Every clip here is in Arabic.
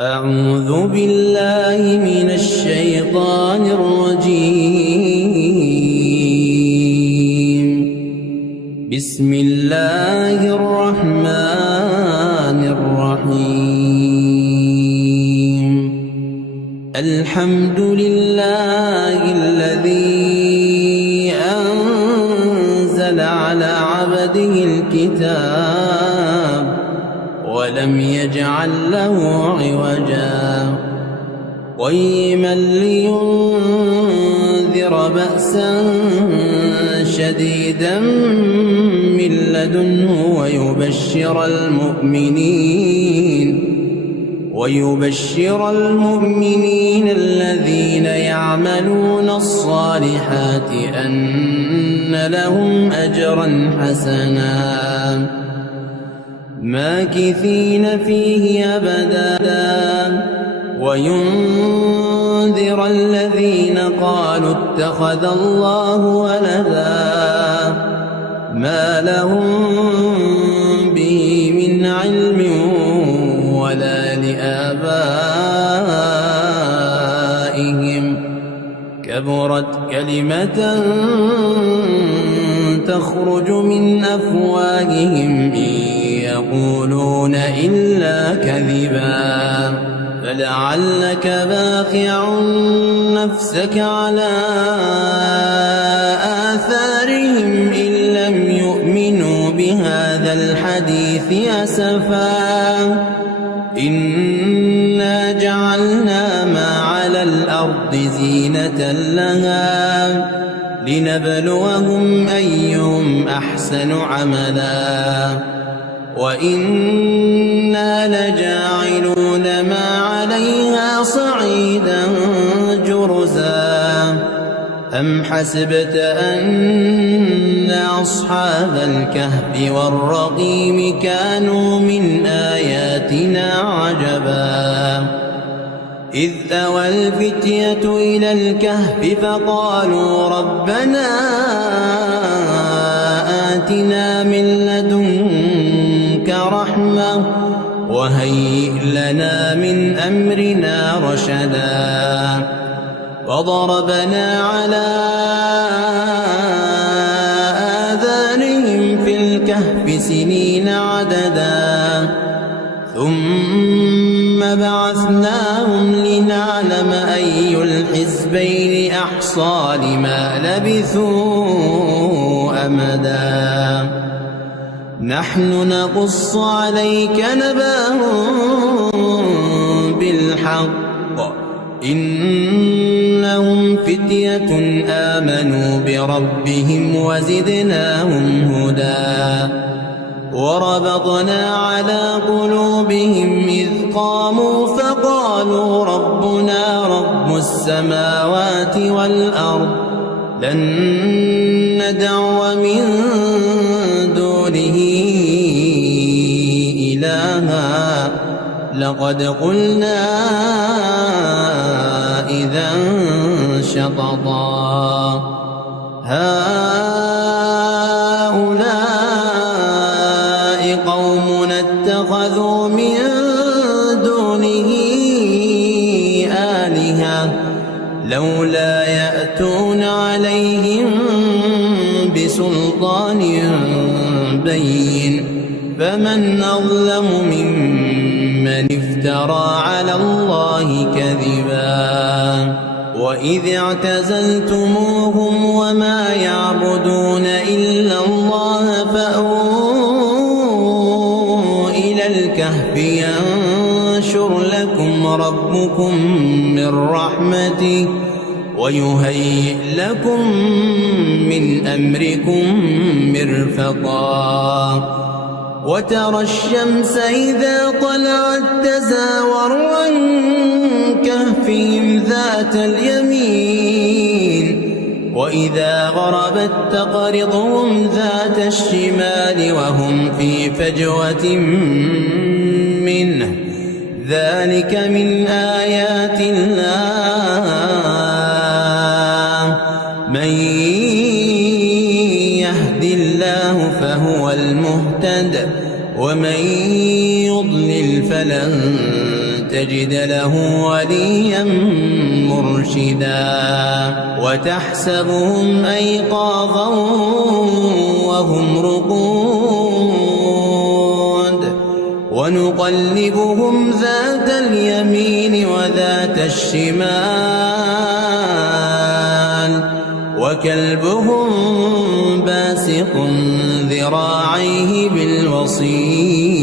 أعوذ بالله من الشيطان الرجيم. بسم الله الرحمن الرحيم. الحمد لله الذي أنزل على عبده الكتاب ولم يجعل له عوجا قيما لينذر بأسا شديدا من لدنه ويبشر المؤمنين الذين يعملون الصالحات أن لهم أجرا حسنا ماكثين فيه أبدا وينذر الذين قالوا اتخذ الله ولدا ما لهم به من علم ولا لآبائهم كبرت كلمة تخرج من أفواههم يقولون إلا كذبا فلعلك باخع نفسك على آثارهم إن لم يؤمنوا بهذا الحديث أسفا إنا جعلنا ما على الأرض زينة لها لنبلوهم أيهم أحسن عملا وإنا لجاعلون ما عليها صعيدا جرزا أم حسبت أن أصحاب الكهف والرقيم كانوا من آياتنا عجبا إذ أوى الفتية إلى الكهف فقالوا ربنا آتنا من لدنك رحمة وهيئ لنا من أمرنا رشدا وضربنا على آذانهم في الكهف سنين عددا ثم بعثناهم لنعلم أي الحزبين أحصى لما لبثوا أمدا نحن نقص عليك نبأهم بالحق إنهم فتية آمنوا بربهم وزدناهم هدى وربطنا على قلوبهم إذ قاموا فقالوا ربنا رب السماوات والأرض لن ندعو من دونه إلها لقد قلنا إذا شططا هؤلاء قومنا اتخذوا من دونه آلهة لولا يأتون عليهم بسلطان بين فمن أظلم ممن افترى على الله كذبا وإذ اعتزلتموهم وما يعبدون إلا الله فأووا إلى الكهف ينشر لكم ربكم من رحمته ويهيئ لكم من أمركم مرفقا وترى الشمس إذا طلعت تزاور عن كهفهم ذات اليمين وإذا غربت تقرضهم ذات الشمال وهم في فجوة منه ذلك من آيات الله من يهد الله فهو المهتد ومن يضلل فلن تجد له وليا مرشدا وتحسبهم أيقاظا وهم رقود ونقلبهم ذات اليمين وذات الشمال وكلبهم باسق ذراعيه بالوصيد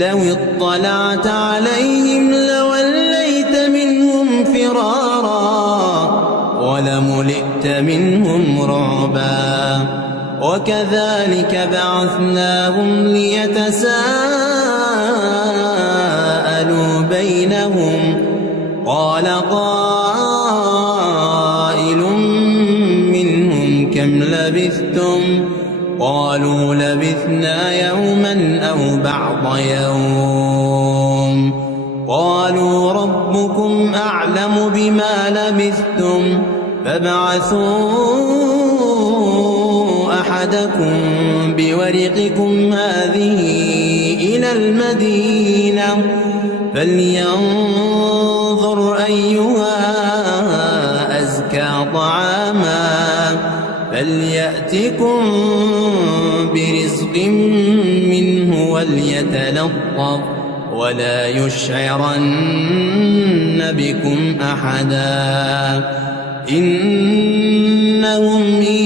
لو اطلعت عليهم لوليت منهم فرارا ولملئت منهم رعبا وكذلك بعثناهم ليتساءلوا بينهم قال قائل منهم كم لبثتم قالوا لبثنا يوما أو بعض يوم قالوا ربكم أعلم بما لبثتم فابعثوا أحدكم بورقكم هذه إلى المدينة فلينظر أيها أزكى طعاما فليأتكم برزق منه وليتلطف ولا يشعرن بكم أحدا إنهم إن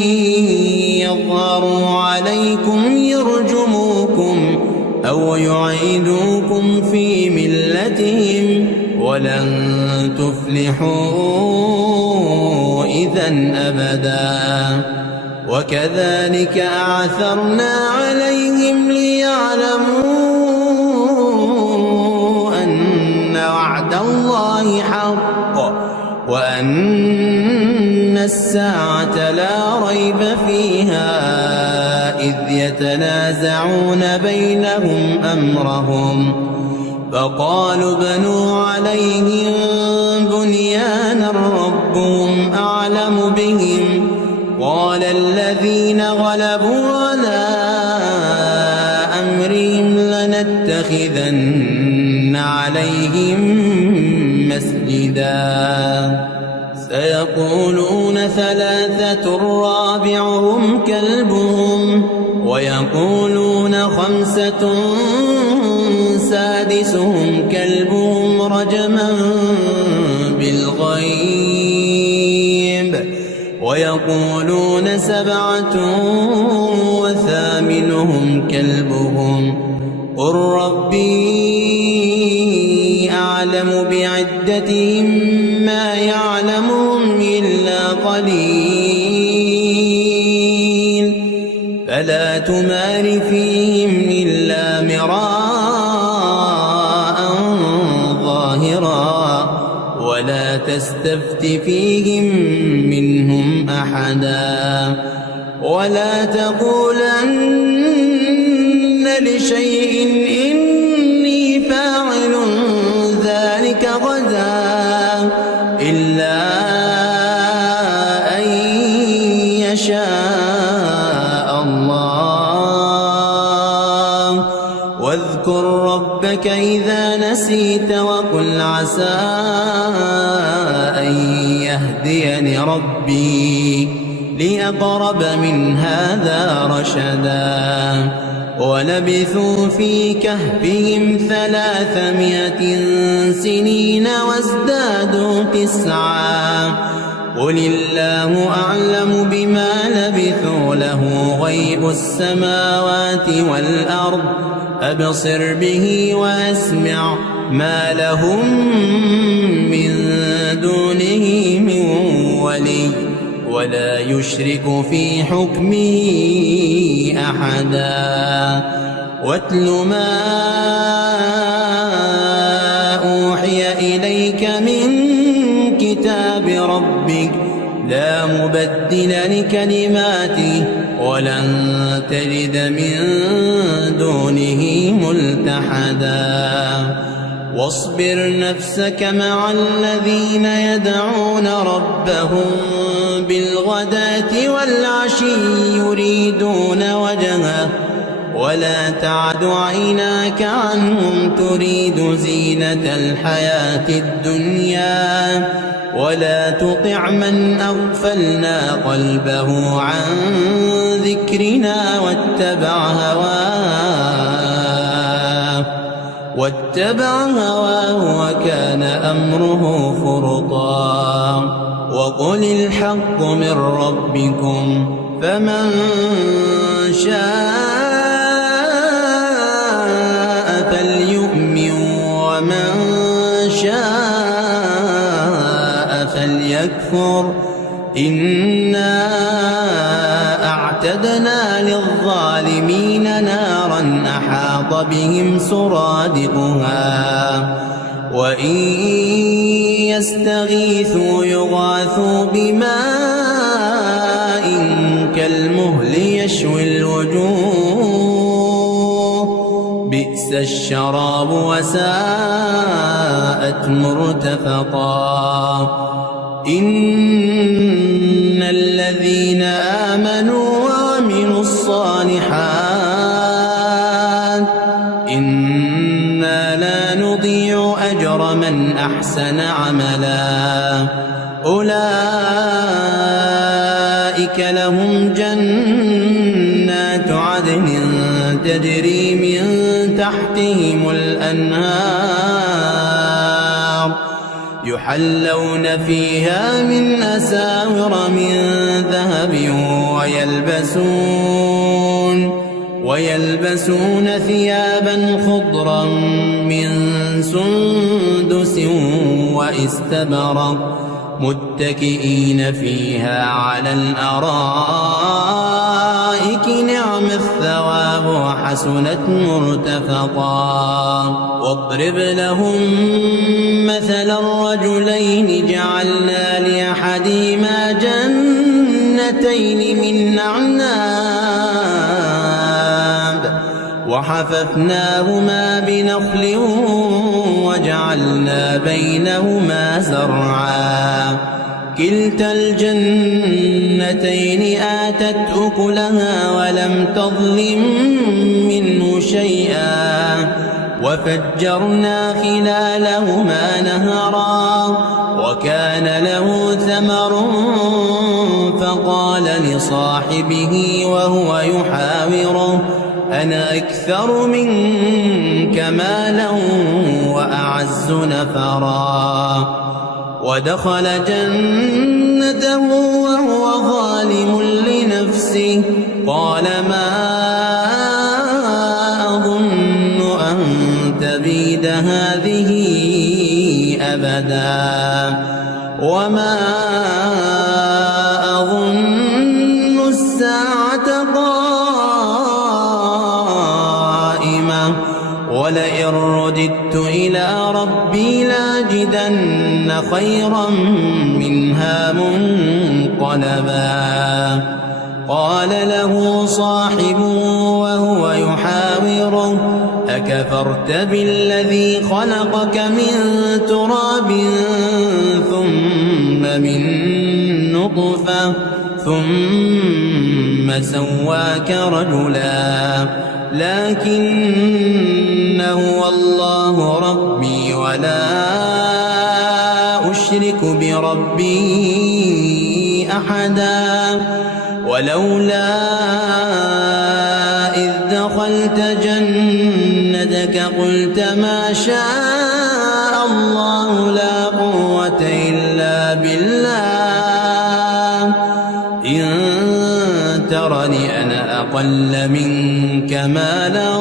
يظهروا عليكم يرجموكم أو يعيدوكم في ملتهم ولن تفلحوا إذا أبدا وكذلك أعثرنا عليهم ليعلموا أن وعد الله حق وأن الساعة لا ريب فيها إذ يتنازعون بينهم أمرهم فقالوا ابنوا عليهم بنيانا ربهم أعلم بهم قال الذين غلبوا على أمرهم لنتخذن عليهم مسجدا سيقولون ثلاثة رابعهم كلبهم ويقولون خمسة سادسهم كلبهم رجما بالغيب ويقولون سبعة وثامنهم كلبهم قل ربي أعلم بعدتهم ما يعلمهم إلا قليل فلا تمار فيهم إلا مراء ظاهرا ولا تستفت فيهم منهم أحدا ولا تقولن لشيء إني فاعل ذلك غدا إلا أن يشاء الله واذكر ربك إذا نسيت وقل عسى أن يهديني ربي لأقرب من هذا رشدا ولبثوا في كهفهم 300 سنين وازدادوا 9 قل الله أعلم بما لبثوا له غيب السماوات والأرض أبصر به وأسمع ما لهم من دونه من ولي ولا يشرك في حكمه أحدا واتل ما أوحي إليك من كتاب ربك لا مبدل لكلماته ولن تجد من دونه ملتحدا واصبر نفسك مع الذين يدعون ربهم بالغداة والعشي يريدون وجهه ولا تعد عيناك عنهم تريد زينة الحياة الدنيا ولا تطع من أغفلنا قلبه عن ذكرنا واتبع هواه وكان أمره فرطا وقل الحق من ربكم فمن شاء فليؤمن ومن شاء فليكفر إنا أعتدنا للظالمين نارا أحاط بهم سرادقها وإن يستغيثوا يغاثوا بماء كالمهل يشوي الوجوه بئس الشراب وساءت مرتفقا إن الذين آمنوا وعملوا الصالحات إنا لا نضيع أجر من أحسن عملا أولئك لهم جنات عدن تجري من تحتهم الأنهار يحلون فيها من أساور من ذهب ويلبسون ثيابا خضرا من سندس واستبرق متكئين فيها على الأرائك نعم الثواب وحسنت مرتفقا واضرب لهم مثل الرجلين جعلنا لأحدهما جنتين من أعناب وحففناهما بنخل وجعلنا بينهما زرعا كلتا الجنتين آتت أكلها ولم تظلم منه شيئا وفجرنا خلالهما نهرا وكان له ثمر فقال لصاحبه وهو يحاوره أنا أكثر منك مالا وأعز نفرا ودخل جنته وهو ظالم لنفسه قال ما أظن أن تبيد هذه أبدا وما أظن الساعة قائمة ولئن رددت إلى ربي لاجدن خيرا منها منقلبا قال له صاحبه وهو يحاوره أكفرت بالذي خلقك من تراب ثم من نطفة ثم سواك رجلا لكن هو الله ربي ولا أشرك بربي أحدا ولولا إذ دخلت جنتك قلت ما شاء الله لا قوة إلا بالله إن ترني أنا أقل منك مالا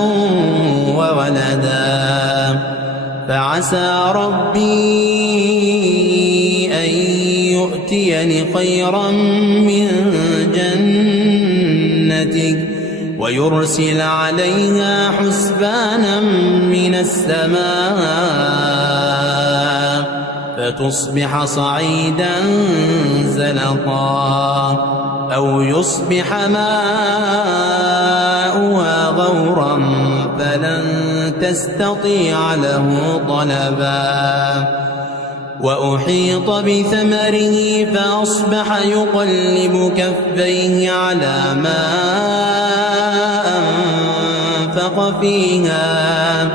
وولدا فعسى ربي أن يؤتيني خيرا من جنتك ويرسل عليها حسبانا من السماء فتصبح صعيدا زلقا أو يصبح ماؤها غورا فلن تستطيع له طلبا وأحيط بثمره فأصبح يقلب كفيه على ما ونفخ فيها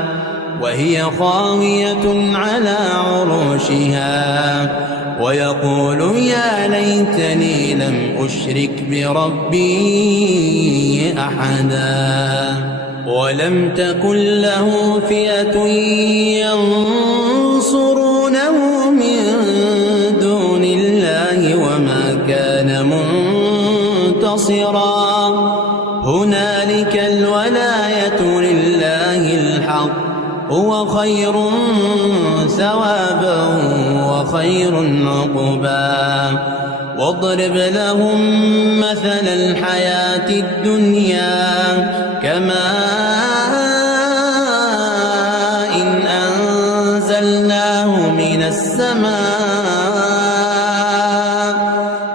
وهي خاوية على عروشها ويقول يا ليتني لم أشرك بربي أحدا ولم تكن له فئة ينصرونه من دون الله وما كان منتصرا هنالك الولاية لله الحق هو خير ثوابا وخير عقبا واضرب لهم مثل الحياة الدنيا كماء إن أنزلناه من السماء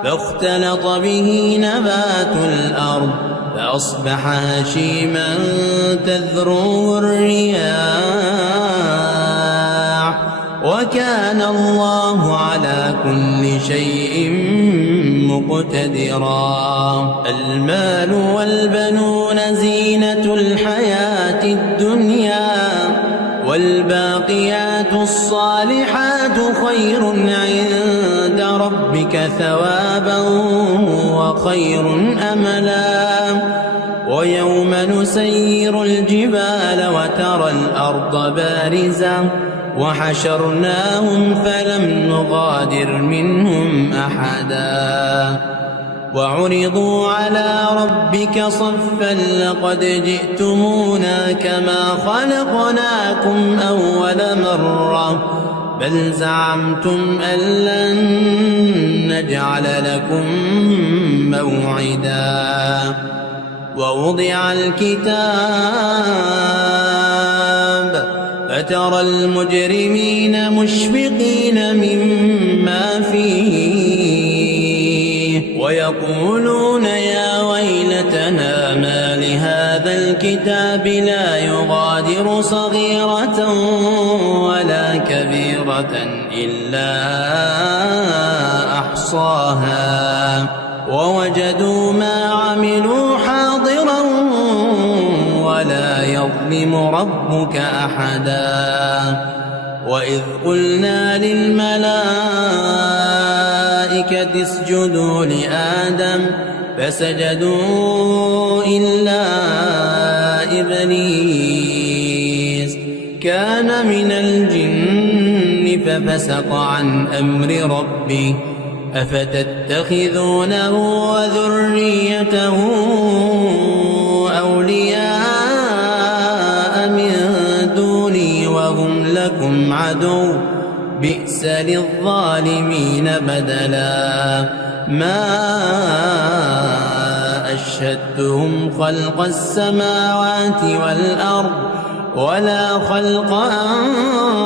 فاختلط به نبات الأرض فأصبح هشيما تذروه الرياح وكان الله على كل شيء مقتدرا المال والبنون زينة الحياة الدنيا والباقيات الصالحات خير عند ربك ثوابا وخير أملا ويوم نسير الجبال وترى الأرض بارزة وحشرناهم فلم نغادر منهم أحدا وعرضوا على ربك صفا لقد جئتمونا كما خلقناكم أول مرة بل زعمتم أن لن نجعل لكم موعدا ووضع الكتاب فترى المجرمين مشفقين مما فيه ويقولون يا ويلتنا ما لهذا الكتاب لا يغادر صغيرة ولا كبيرة إلا أحصاها ووجدوا ما عملوا حاضرا ولا يظلم ربك أحدا وإذ قلنا للملائكة اسجدوا لآدم فسجدوا إلا إبليس كان من الجن ففسق عن أمر ربه أفتتخذونه وذريته أولياء من دوني وهم لكم عدو بئس للظالمين بدلا ما أشهدتهم خلق السماوات والأرض ولا خلق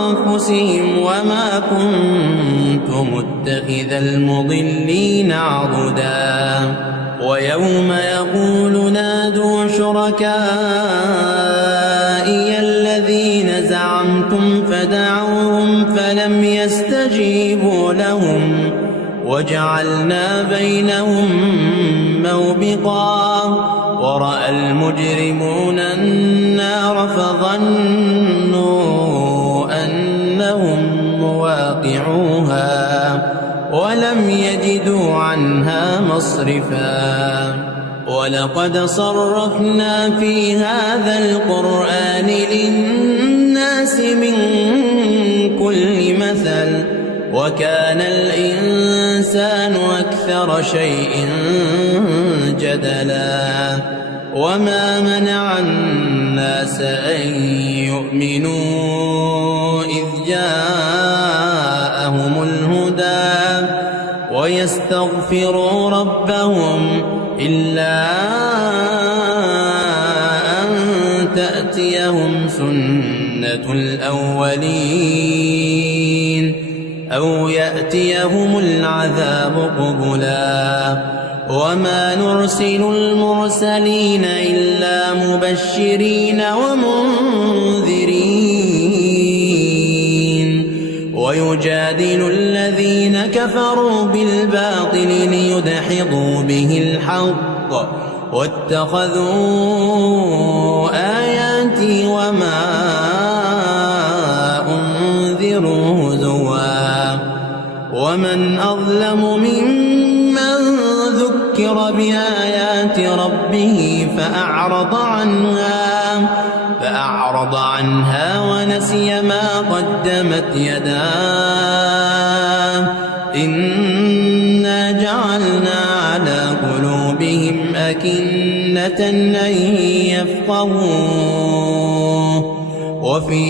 أنفسهم وما كنت متخذ المضلين عضدا ويوم يقول نادوا شركائي الذين زعمتم فدعوهم فلم يستجيبوا لهم وجعلنا بينهم موبقا ورأى المجرمون النار فظنوا أنهم مواقعوها ولم يجدوا عنها مصرفا ولقد صرفنا في هذا القرآن للناس من كل مثل وكان الإنسان أكثر شيء جدلا وما منع الناس أن يؤمنوا إذ جاءهم الهدى ويستغفروا ربهم إلا أن تأتيهم سنة الأولين أو يأتيهم العذاب قبلا وما نرسل المرسلين إلا مبشرين ومنذرين ويجادل الذين كفروا بالباطل ليدحضوا به الحق واتخذوا آياتي الناس وما أنذروا هزوا ومن أظلم ممن ذكر بآيات ربه فأعرض عنها ونسي ما قدمت يداه إنا جعلنا على قلوبهم أكنة أن يفقهوه وفي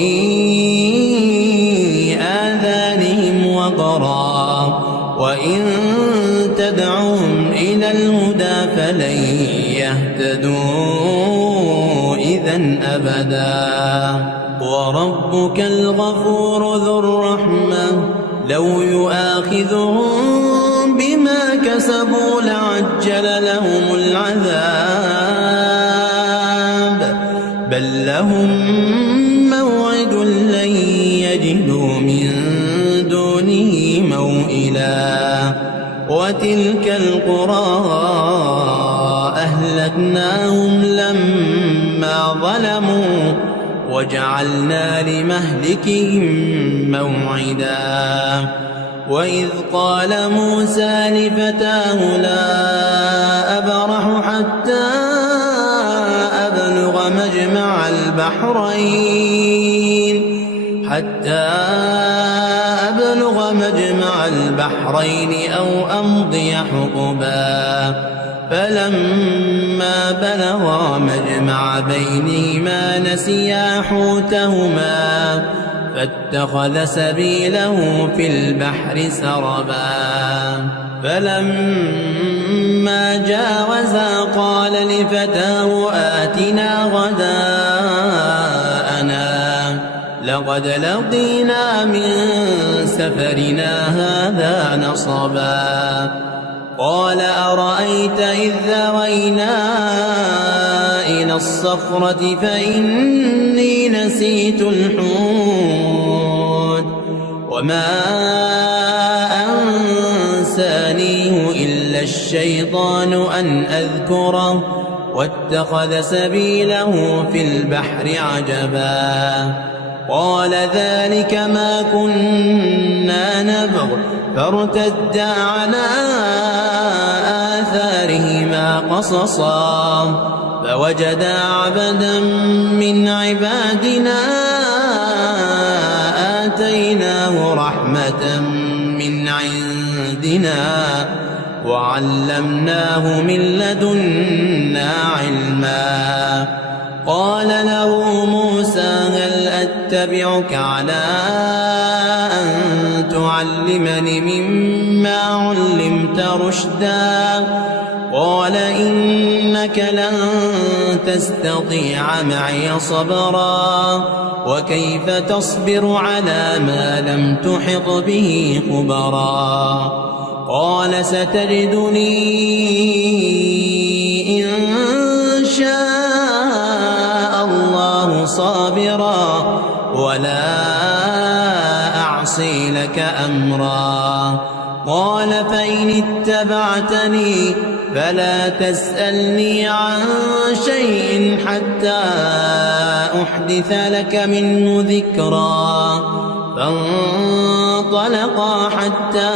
آذانهم وقرا وإن تدعوهم إلى الهدى فلن يهتدوا إذا أبدا وربك الغفور ذو الرحمة لو يؤاخذهم بما كسبوا لعجل لهم العذاب بل لهم موعد لن يجدوا من دونه موئلا وتلك القرى أهلكناهم لما ظلموا وجعلنا لمهلكهم موعدا وإذ قال موسى لفتاه لا أبرح حتى أبلغ مجمع البحرين أو أمضي حقبا فلما بلغا مجمع بينهما نسيا حوتهما فاتخذ سبيله في البحر سربا فلما جاوزا قال لفتاه آتنا غداءنا لقد لقينا من سفرنا هذا نصبا قال أرأيت إذ ذوينا إلى الصخرة فإني نسيت الحوت وما أنسانيه إلا الشيطان أن أذكره واتخذ سبيله في البحر عجبا قال ذلك ما كنا نبغ فارتدا على آثارهما قصصا فوجدا عبدا من عبادنا آتيناه رحمة من عندنا وعلمناه من لدنا علما قال له موسى هل أتبعك على أن تعلمني مما علمت رشدا قال إنك لن تستطيع معي صبرا وكيف تصبر على ما لم تحط به خبرا قال ستجدني إن شاء الله صابرا ولا أعصي لك أمرا قال فإن اتبعتني فلا تسألني عن شيء حتى أحدث لك منه ذكرا فانطلقا حتى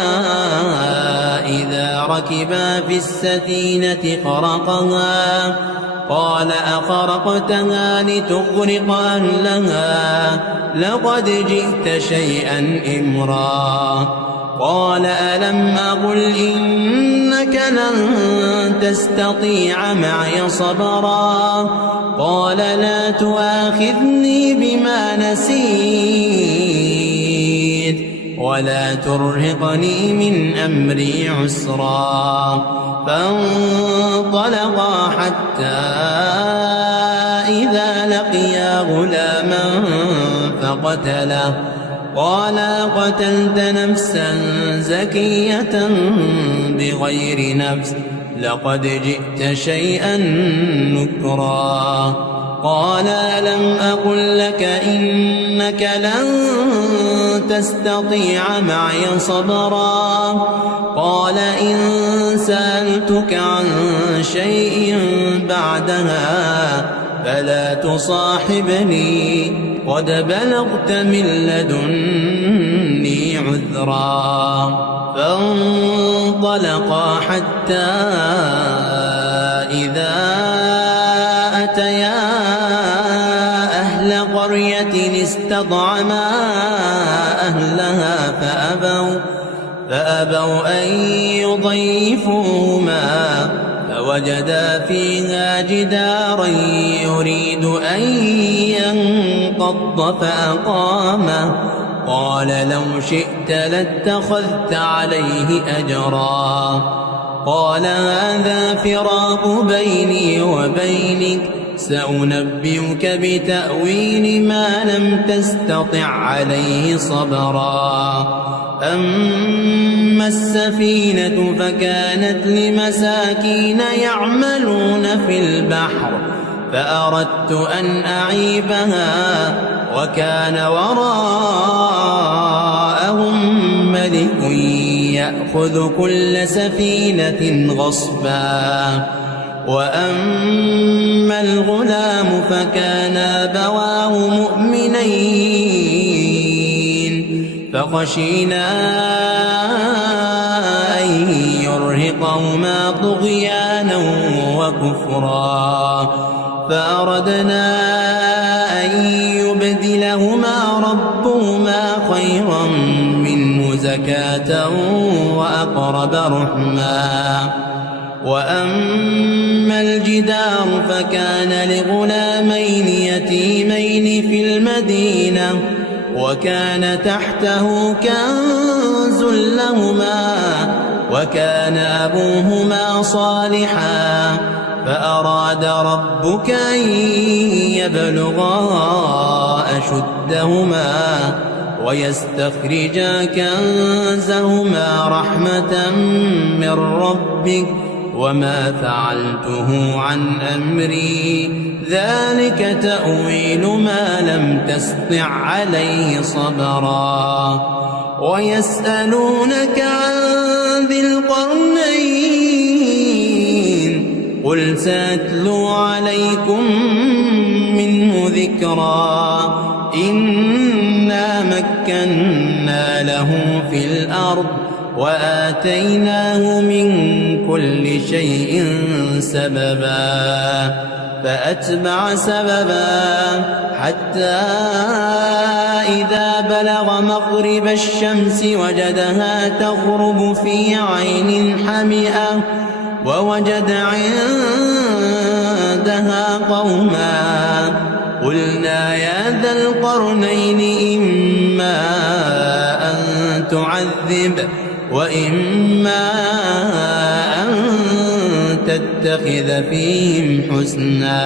إذا ركبا في السفينة خرقها قال أخرقتها لتغرق أهلها لقد جئت شيئا إمرا قال ألم أقل إنك لن تستطيع معي صبرا قال لا تؤاخذني بما نسيت ولا ترهقني من أمري عسرا فانطلقا حتى إذا لقيا غلاما فقتله قال قتلت نفسا زكية بغير نفس لقد جئت شيئا نكرا قال ألم أقل لك إنك لن تستطيع معي صبرا قال إن سألتك عن شيء بعدها فلا تصاحبني قد بلغت من لدني عذرا. فانطلقا حتى إذا أتيا أهل قرية استطعما أهلها فأبوا أن يضيفوهما فوجدا فيها جدارا يريد أن ينقض فأقامه. قال لو شئت لاتخذت عليه أجرا. قال هذا فراق بيني وبينك سأنبئك بتأويل ما لم تستطع عليه صبرا. أما السفينة فكانت لمساكين يعملون في البحر فأردت أن أعيبها وكان وراءهم ملك يأخذ كل سفينة غصبا. وأما الغلام فكان أبواه مؤمنين فخشينا أن يرهقهما طغيانا وكفرا فأردنا أن يبدلهما ربهما خيرا منه زكاة وأقرب رحما. وأما الجدار فكان لغلامين يتيمين في المدينة وكان تحته كنز لهما وكان أبوهما صالحا فأراد ربك أن يبلغا أشدهما ويستخرجا كنزهما رحمة من ربك وما فعلته عن أمري ذلك تأويل ما لم تسطع عليه صبرا. ويسألونك عن ذي القرنين قل سأتلو عليكم منه ذكرا. إنا مكنا له في الأرض وآتيناه من كل شيء سببا. فأتبع سببا حتى إذا بلغ مغرب الشمس وجدها تغرب في عين حمئة ووجد عندها قوما قلنا يا ذا القرنين إما أن تعذب وإما أن تتخذ فيهم حسنا.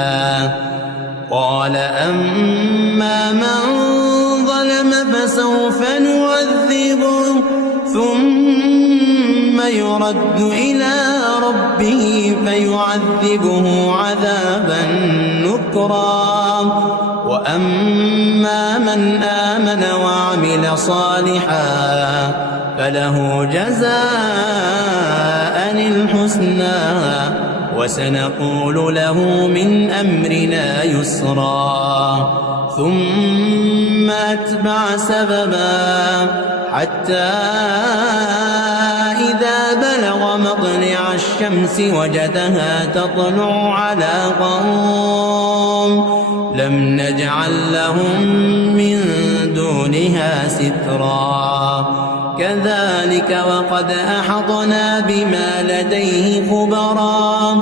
قال أما من ظلم فسوف نعذبه ثم يرد إلى ربه فيعذبه عذابا نكرا. وأما من آمن وعمل صالحا فله جزاء الحسنى وسنقول له من أمرنا يسرا. ثم أتبع سببا حتى إذا بلغ مطلع الشمس وجدها تطلع على قوم لم نجعل لهم من دونها سترا. كذلك وقد أحطنا بما لديه خبرا.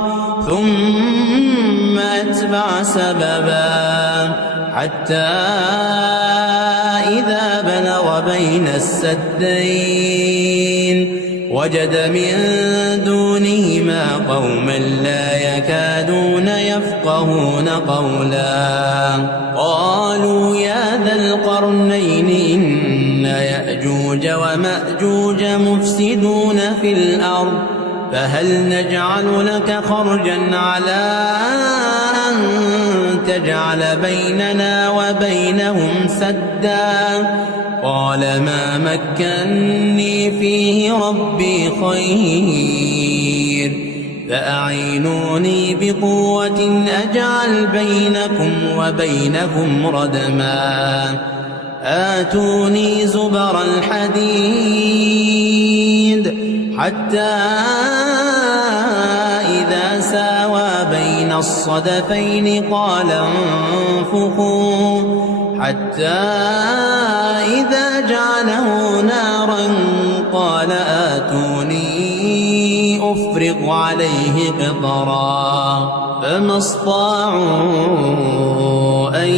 ثم أتبع سببا حتى إذا بلغ بين السدين وجد من دونهما قوما لا يكادون يفقهون قولا. قالوا يا ذا القرنين إن يأجوج ومأجوج مفسدون في الأرض فهل نجعل لك خرجا على أن تجعل بيننا وبينهم سدا. قال ما مكنني فيه ربي خير فأعينوني بقوة أجعل بينكم وبينهم ردما آتوني زبر الحديد حتى إذا ساوى بين الصدفين قال انفخوا حتى إذا جعله نارا قال آتوني أفرغ عليه قطرا فما استطاعوا أن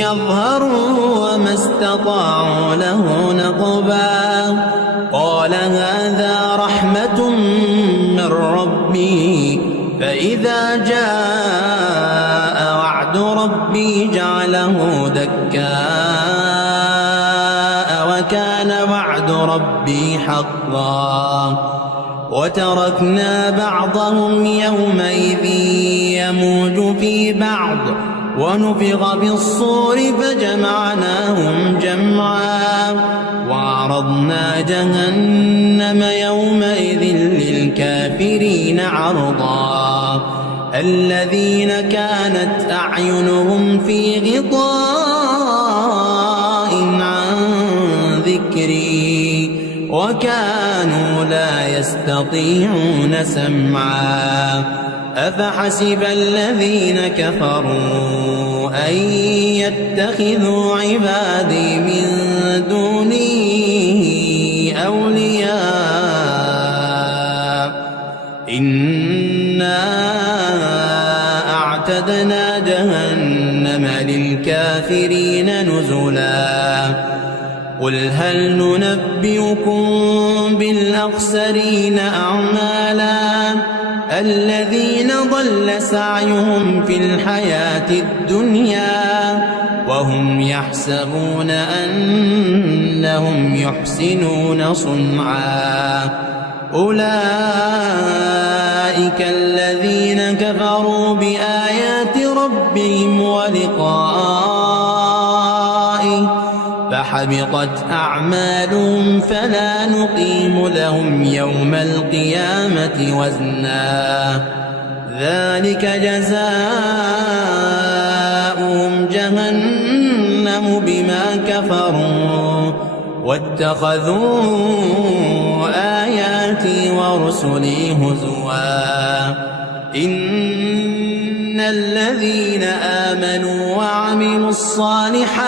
يظهروا وما استطاعوا له نقبا قال هذا رحمة من ربي فإذا جاء وعد ربي جعله دكاء وكان وعد ربي حقا وتركنا بعضهم يومئذ يموج في بعض ونفخ بالصور فجمعناهم جمعا وعرضنا جهنم يومئذ للكافرين عرضا الذين كانت أعينهم في غطاء عن ذكري وكانوا لا يستطيعون سمعا أفحسب الذين كفروا أن يتخذوا عبادي من دوني أولياء إنا أعتدنا جهنم للكافرين نزلا قل هل ننبئكم بالأخسرين أعمالا الذين ضل سعيهم في الحياة الدنيا وهم يحسبون أنهم يحسنون صنعا أولئك الذين كفروا بآيات ربهم ولقائه فحبطت أعمالهم فلا نقيم لهم يوم القيامة وزنا ذلك جزاؤهم جهنم بما كفروا واتخذوا آياتي ورسلي هزوا إن الذين آمنوا وعملوا الصالحات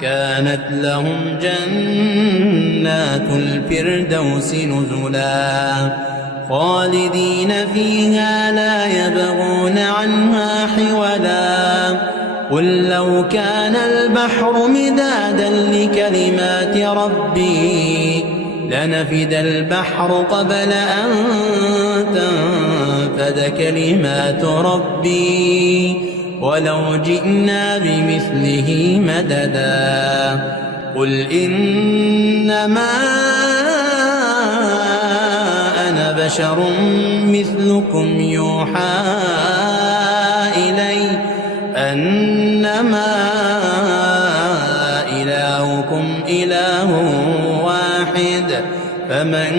كانت لهم جنات الفردوس نزلا خالدين فيها لا يبغون عنها حولا قل لو كان البحر مدادا لكلمات ربي لنفد البحر قبل أن تنفد كلمات ربي ولو جئنا بمثله مددا قل إنما أنا بشر مثلكم يوحى إلي أنما إلهكم إله واحد فمن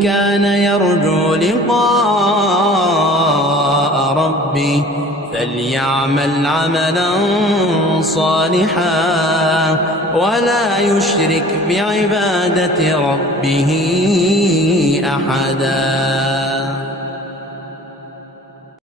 كان يرجو لقاء ربه فليعمل عملا صالحا ولا يشرك بعبادة ربه أحدا.